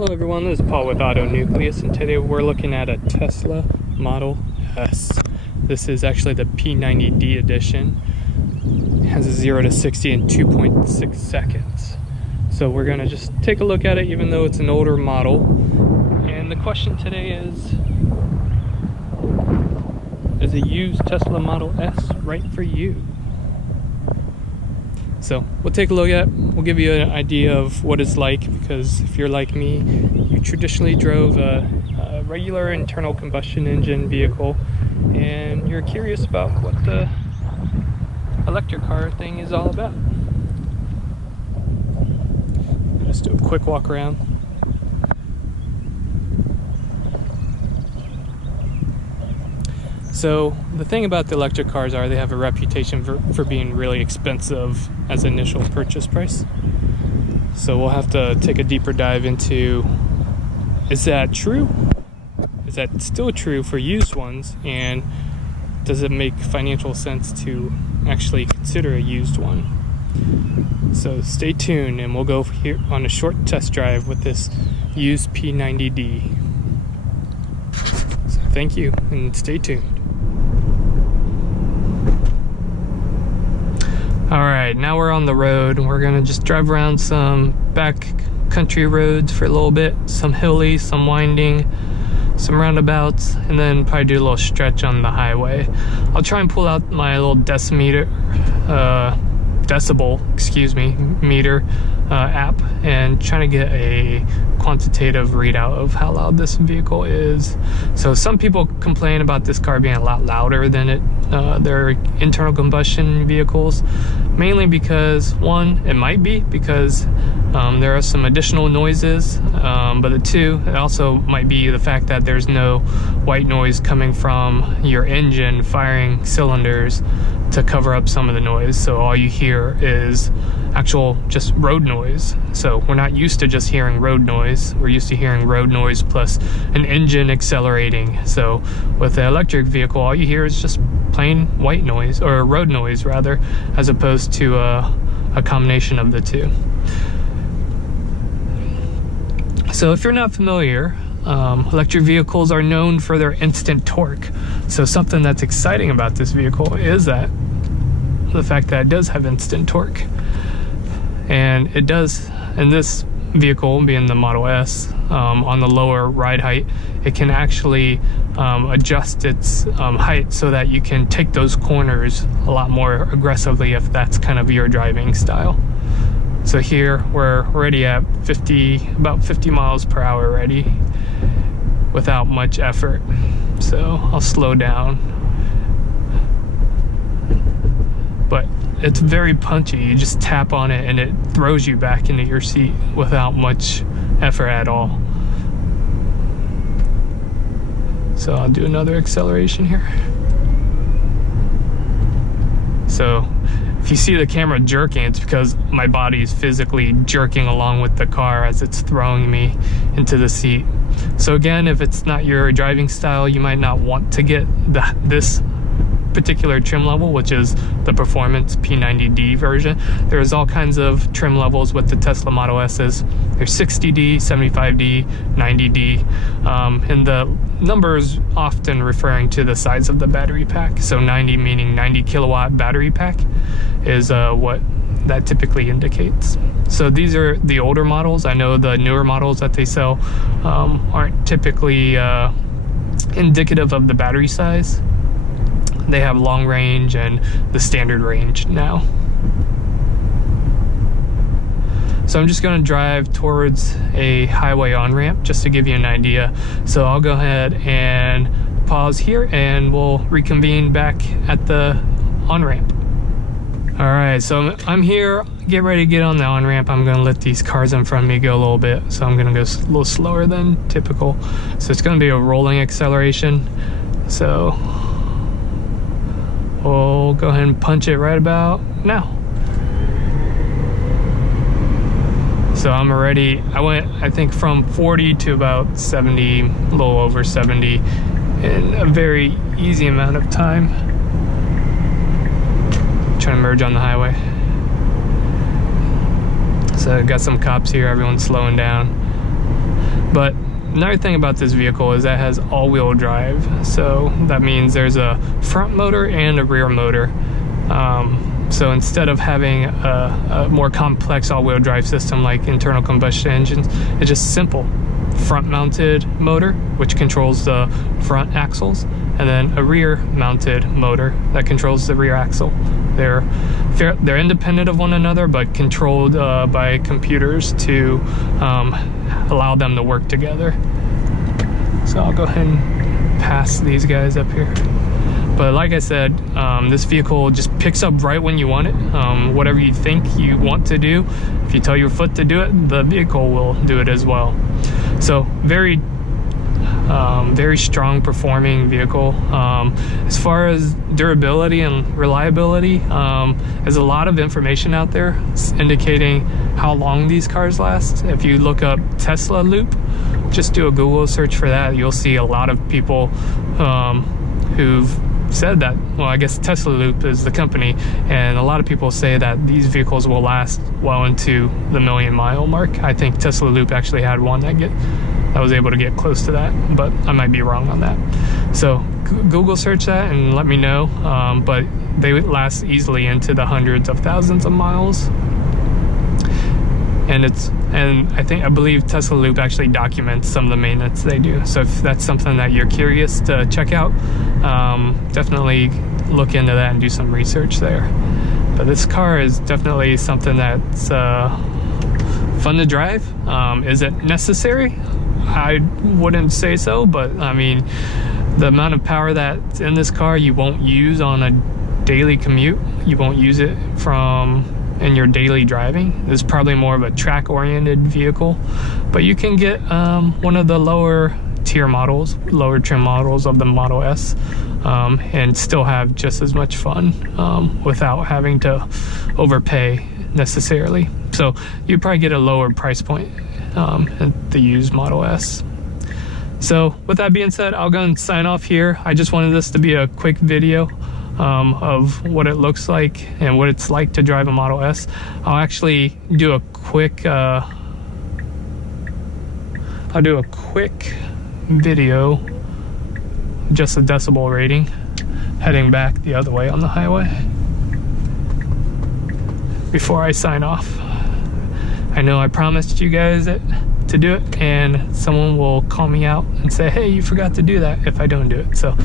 Hello everyone, this is Paul with Auto Nucleus, and today we're looking at a Tesla Model S. This is actually the P90D edition. It has a 0 to 60 in 2.6 seconds. So we're gonna just take a look at it even though it's an older model. And the question today is a used Tesla Model S right for you? So we'll take a look at it. We'll give you an idea of what it's like, because if you're like me, you traditionally drove a regular internal combustion engine vehicle and you're curious about what the electric car thing is all about. Just do a quick walk around. So the thing about the electric cars are they have a reputation for being really expensive as initial purchase price. So we'll have to take a deeper dive into, is that true? Is that still true for used ones? And does it make financial sense to actually consider a used one? So stay tuned and we'll go here on a short test drive with this used P90D. So thank you and stay tuned. Alright, now we're on the road and we're gonna just drive around some back country roads for a little bit, some hilly, some winding, some roundabouts, and then probably do a little stretch on the highway. I'll try and pull out my little decibel meter app and trying to get a quantitative readout of how loud this vehicle is. So some people complain about this car being a lot louder than their internal combustion vehicles, mainly because one, it might be because there are some additional noises, but the two, it also might be the fact that there's no white noise coming from your engine firing cylinders to cover up some of the noise. So all you hear is actual just road noise. So we're not used to just hearing road noise. We're used to hearing road noise plus an engine accelerating. So with the electric vehicle, all you hear is just plain white noise, or road noise rather, as opposed to a combination of the two. So if you're not familiar, electric vehicles are known for their instant torque. So something that's exciting about this vehicle is that the fact that it does have instant torque. And it does, in this vehicle, being the Model S, on the lower ride height, it can actually adjust its height so that you can take those corners a lot more aggressively if that's kind of your driving style. So here we're already at about 50 miles per hour already without much effort. So I'll slow down. But it's very punchy. You just tap on it and it throws you back into your seat without much effort at all. So I'll do another acceleration here. So if you see the camera jerking, it's because my body is physically jerking along with the car as it's throwing me into the seat. So again, if it's not your driving style, you might not want to get this particular trim level, which is the performance P90D version. There's all kinds of trim levels with the Tesla Model S's. There's 60D, 75D, 90D, and the numbers often referring to the size of the battery pack. So 90 meaning 90 kilowatt battery pack is what that typically indicates. So these are the older models. I know the newer models that they sell aren't typically indicative of the battery size. They have long range and the standard range now. So I'm just going to drive towards a highway on-ramp just to give you an idea. So I'll go ahead and pause here and we'll reconvene back at the on-ramp. All right, so I'm here, get ready to get on the on-ramp. I'm going to let these cars in front of me go a little bit. So I'm going to go a little slower than typical. So it's going to be a rolling acceleration. So we'll go ahead and punch it right about now. So I'm already, I went, I think, from 40 to about 70, a little over 70 in a very easy amount of time. Trying to merge on the highway. So I've got some cops here, everyone's slowing down. But another thing about this vehicle is that it has all-wheel drive. So that means there's a front motor and a rear motor. So instead of having a more complex all-wheel drive system like internal combustion engines, it's just simple. Front-mounted motor, which controls the front axles, and then a rear-mounted motor that controls the rear axle. They're independent of one another, but controlled by computers to allow them to work together. So I'll go ahead and pass these guys up here. But like I said, this vehicle just picks up right when you want it. Whatever you think you want to do, if you tell your foot to do it, the vehicle will do it as well. So very strong performing vehicle. As far as durability and reliability, there's a lot of information out there indicating how long these cars last. If you look up Tesla Loop, just do a Google search for that, you'll see a lot of people who've said that, well, I guess Tesla Loop is the company, and a lot of people say that these vehicles will last well into the 1,000,000-mile mark. I think Tesla Loop actually had one that was able to get close to that, but I might be wrong on that. So Google search that and let me know, but they would last easily into the hundreds of thousands of miles. And I believe Tesla Loop actually documents some of the maintenance they do. So if that's something that you're curious to check out, definitely look into that and do some research there. But this car is definitely something that's fun to drive. Is it necessary? I wouldn't say so, but I mean, the amount of power that's in this car you won't use on a daily commute. You won't use it in your daily driving. This is probably more of a track-oriented vehicle, but you can get one of the lower tier models, lower trim models of the Model S, and still have just as much fun without having to overpay necessarily. So you probably get a lower price point at the used Model S. So with that being said, I'll go and sign off here. I just wanted this to be a quick video of what it looks like and what it's like to drive a Model S. I'll actually do a quick video, just a decibel rating, heading back the other way on the highway before I sign off. I know I promised you guys to do it, and someone will call me out and say, hey, you forgot to do that if I don't do it. So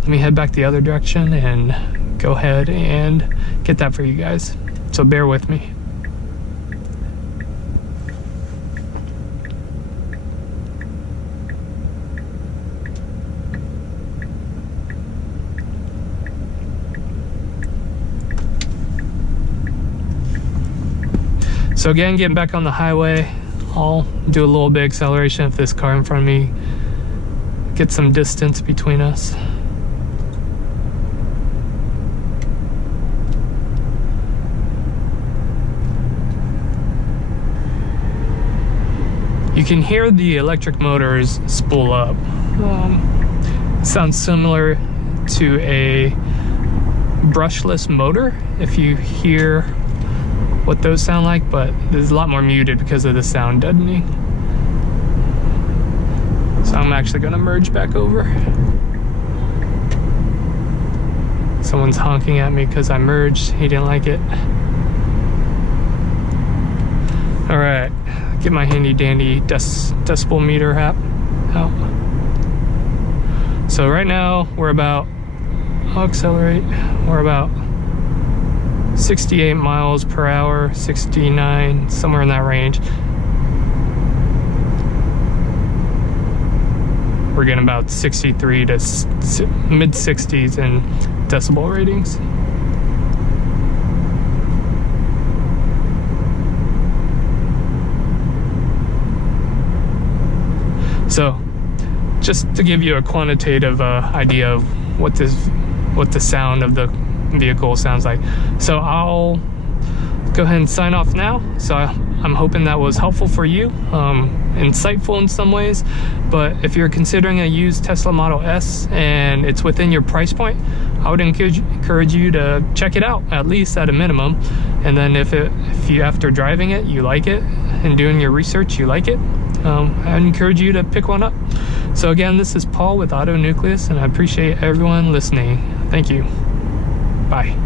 let me head back the other direction and go ahead and get that for you guys. So bear with me. So again, getting back on the highway, I'll do a little bit of acceleration if this car in front of me gets some distance between us. You can hear the electric motors spool up. It sounds similar to a brushless motor, if you hear what those sound like, but there's a lot more muted because of the sound deadening. So I'm actually going to merge back over. Someone's honking at me because I merged. He didn't like it. All right, get my handy dandy decibel meter app out. So right now I'll accelerate. We're about 68 miles per hour, 69, somewhere in that range. We're getting about 63 to mid 60s in decibel ratings. So just to give you a quantitative idea of what the sound of the vehicle sounds like. So I'll go ahead and sign off now. So I'm hoping that was helpful for you, insightful in some ways. But if you're considering a used Tesla Model S and it's within your price point, I would encourage you to check it out, at least at a minimum. And then if you, after driving it, you like it and doing your research, you like it, I encourage you to pick one up. So again, this is Paul with Auto Nucleus, and I appreciate everyone listening. Thank you. Bye.